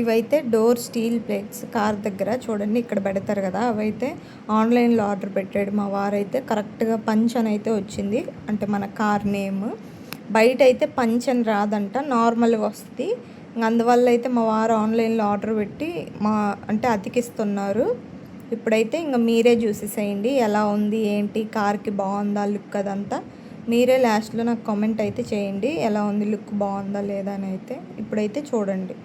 ఇవైతే door steel plates car దగ్గర చూడండి ఇక్కడ పెడతారు కదా, అవైతే ఆన్లైన్లో ఆర్డర్ పెట్టాడు మా వారైతే. కరెక్ట్గా పంచ్ అని అయితే వచ్చింది, అంటే మన కార్ నేమ్. బయట అయితే పంచ్ అని రాదంట, నార్మల్గా వస్తుంది. అందువల్ల అయితే మా వారు ఆన్లైన్లో ఆర్డర్ పెట్టి అంటే అతికిస్తున్నారు. ఇప్పుడైతే ఇంకా మీరే చూసేసేయండి ఎలా ఉంది ఏంటి, కార్కి బాగుందా లుక్ అదంతా. మీరే లాస్ట్లో నాకు కామెంట్ అయితే చేయండి ఎలా ఉంది, లుక్ బాగుందా లేదా అని అయితే. ఇప్పుడైతే చూడండి.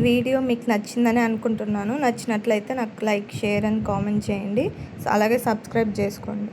ఈ వీడియో మీకు నచ్చిందని అనుకుంటున్నాను. నచ్చినట్లయితే నాకు లైక్, షేర్ అండ్ కామెంట్ చేయండి. అలాగే సబ్స్క్రైబ్ చేసుకోండి.